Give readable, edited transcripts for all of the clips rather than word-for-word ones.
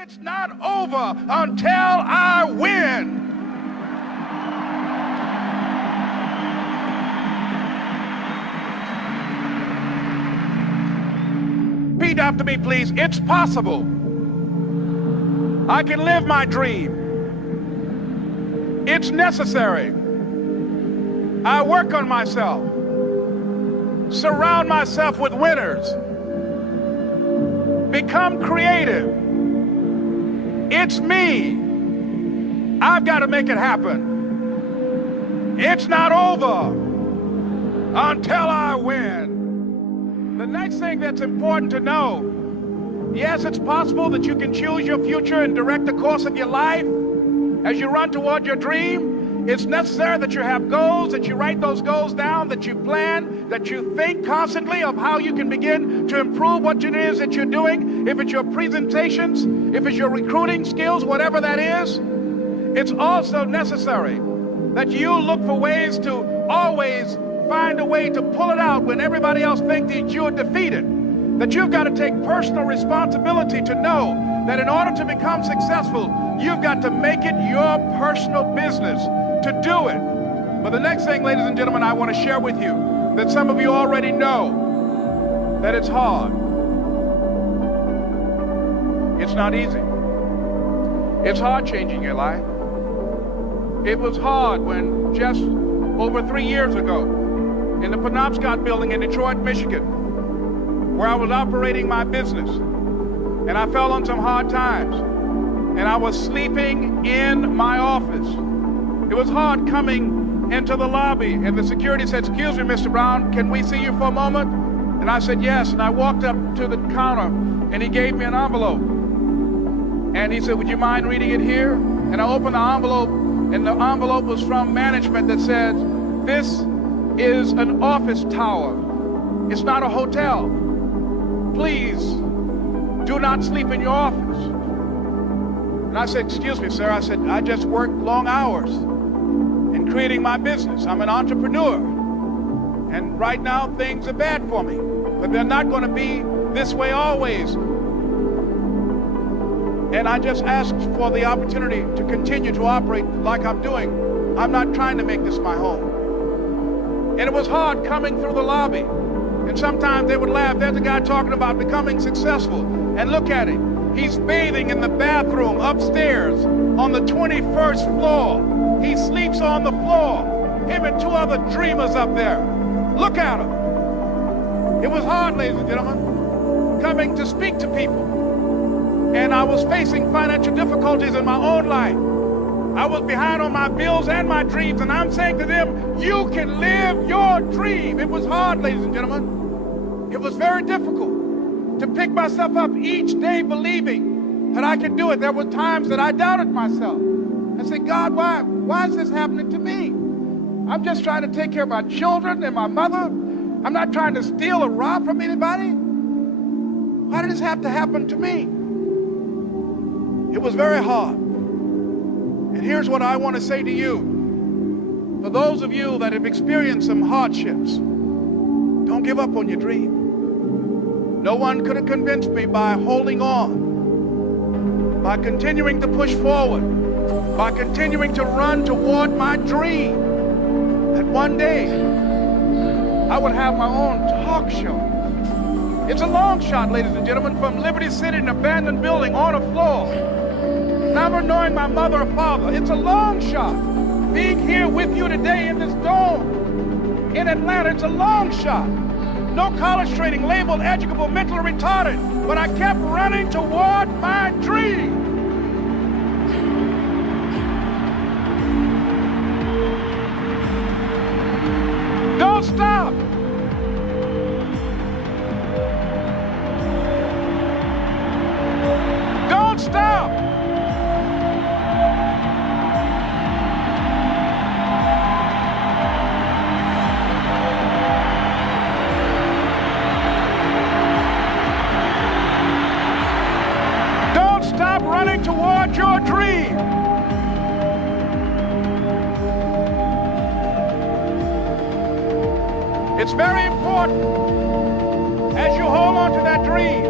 It's not over until I win. Repeat after me, please. It's possible. I can live my dream. It's necessary. I work on myself. Surround myself with winners. Become creative. It's me. I've got to make it happen. It's not over until I win. The next thing that's important to know, yes, it's possible that you can choose your future and direct the course of your life as you run toward your dream. It's necessary that you have goals, that you write those goals down, that you plan, that you think constantly of how you can begin to improve what it is that you're doing. If it's your presentations, if it's your recruiting skills, whatever that is, it's also necessary that you look for ways to always find a way to pull it out when everybody else thinks that you're defeated. That you've got to take personal responsibility to know that in order to become successful, you've got to make it your personal business to do it. But the next thing, ladies and gentlemen, I want to share with you that some of you already know that it's hard. It's not easy. It's hard changing your life. It was hard when just over 3 years ago in the Penobscot building in Detroit, Michigan, where I was operating my business, and I fell on some hard times, and I was sleeping in my office. It was hard coming into the lobby, and the security said, "Excuse me, Mr. Brown, can we see you for a moment?" And I said, "Yes." And I walked up to the counter, and he gave me an envelope. And he said, "Would you mind reading it here?" And I opened the envelope, and the envelope was from management that said, "This is an office tower. It's not a hotel. Please do not sleep in your office." And I said, "Excuse me, sir." I said, "I just work long hours in creating my business. I'm an entrepreneur. And right now things are bad for me, but they're not going to be this way always. And I just asked for the opportunity to continue to operate like I'm doing. I'm not trying to make this my home." And it was hard coming through the lobby. And sometimes they would laugh. There's a guy talking about becoming successful. And look at him. He's bathing in the bathroom upstairs on the 21st floor. He sleeps on the floor. Him and 2 other dreamers up there. Look at him. It was hard, ladies and gentlemen, coming to speak to people. And I was facing financial difficulties in my own life. I was behind on my bills and my dreams, and I'm saying to them, you can live your dream. It was hard, ladies and gentlemen. It was very difficult to pick myself up each day believing that I could do it. There were times that I doubted myself. I said, "God, why is this happening to me? I'm just trying to take care of my children and my mother. I'm not trying to steal or rob from anybody. Why did this have to happen to me?" It was very hard. And here's what I want to say to you. For those of you that have experienced some hardships, don't give up on your dream. No one could have convinced me by holding on, by continuing to push forward, by continuing to run toward my dream, that one day I would have my own talk show. It's a long shot, ladies and gentlemen, from Liberty City, an abandoned building on a floor. Never knowing my mother or father. It's a long shot. Being here with you today in this dome in Atlanta, it's a long shot. No college training, labeled educable, mentally retarded, but I kept running toward my dream. Don't stop. Don't stop. Stop running toward your dream. It's very important as you hold on to that dream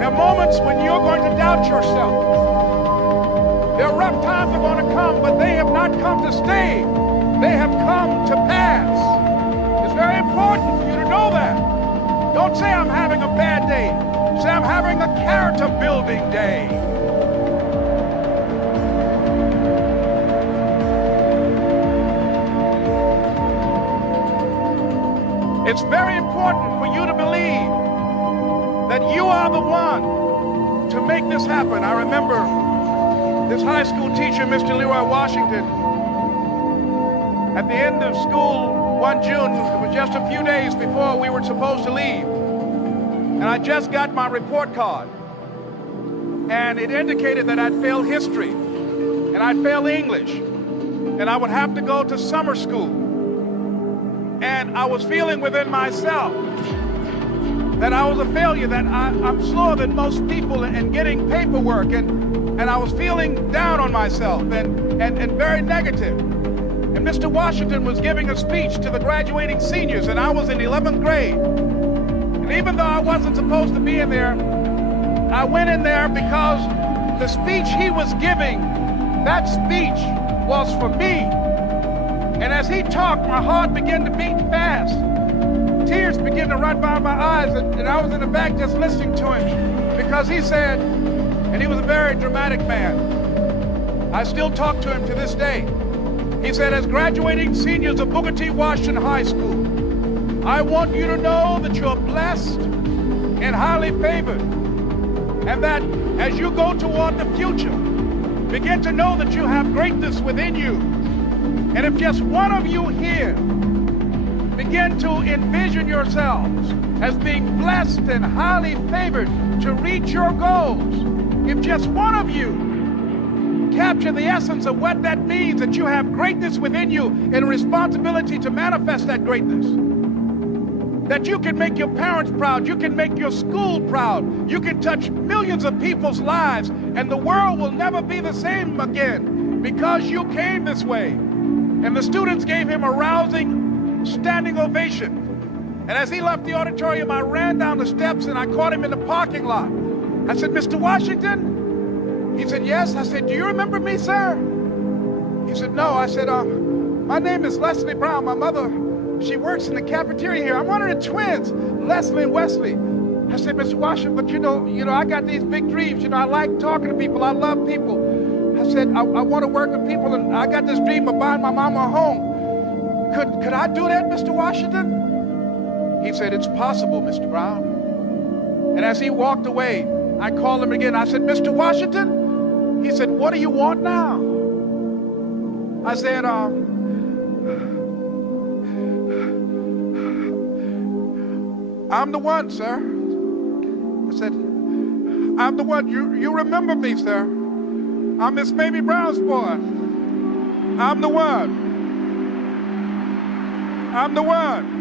that are moments when you're going to doubt yourself. There are rough times are going to come, but they have not come to stay. They have come to pass. It's very important for you to know that. Don't say I'm having a bad day. Say I'm having a character building day. It's very important for you to believe that you are the one to make this happen. I remember this high school teacher, Mr. Leroy Washington, at the end of school one June, it was just a few days before we were supposed to leave, and I just got my report card, and it indicated that I'd failed history, and I'd failed English, and I would have to go to summer school. And I was feeling within myself that I was a failure, that I'm slower than most people in getting paperwork, and I was feeling down on myself and very negative. And Mr. Washington was giving a speech to the graduating seniors, and I was in 11th grade. And even though I wasn't supposed to be in there, I went in there because the speech he was giving, that speech was for me. And as he talked, my heart began to beat fast. Tears began to run by my eyes, and I was in the back just listening to him, because he said, and he was a very dramatic man. I still talk to him to this day. He said, as graduating seniors of Booker T. Washington High School, I want you to know that you're blessed and highly favored, and that as you go toward the future, begin to know that you have greatness within you. And if just one of you here begin to envision yourselves as being blessed and highly favored to reach your goals, if just one of you capture the essence of what that means, that you have greatness within you and a responsibility to manifest that greatness, that you can make your parents proud, you can make your school proud, you can touch millions of people's lives, and the world will never be the same again because you came this way. And the students gave him a rousing standing ovation. And as he left the auditorium, I ran down the steps and I caught him in the parking lot. I said, Mr. Washington? He said, yes. I said, do you remember me, sir? He said, no. I said, my name is Leslie Brown. My mother, she works in the cafeteria here. I'm one of the twins, Leslie and Wesley. I said, Mr. Washington, but you know, I got these big dreams. I like talking to people. I love people. I said, I want to work with people, and I got this dream of buying my mama a home. Could I do that, Mr. Washington? He said, it's possible, Mr. Brown. And as he walked away, I called him again. I said, Mr. Washington? He said, what do you want now? I said, I'm the one, sir. I said, I'm the one. You remember me, sir. I'm Miss Mamie Brown's boy. I'm the one. I'm the one.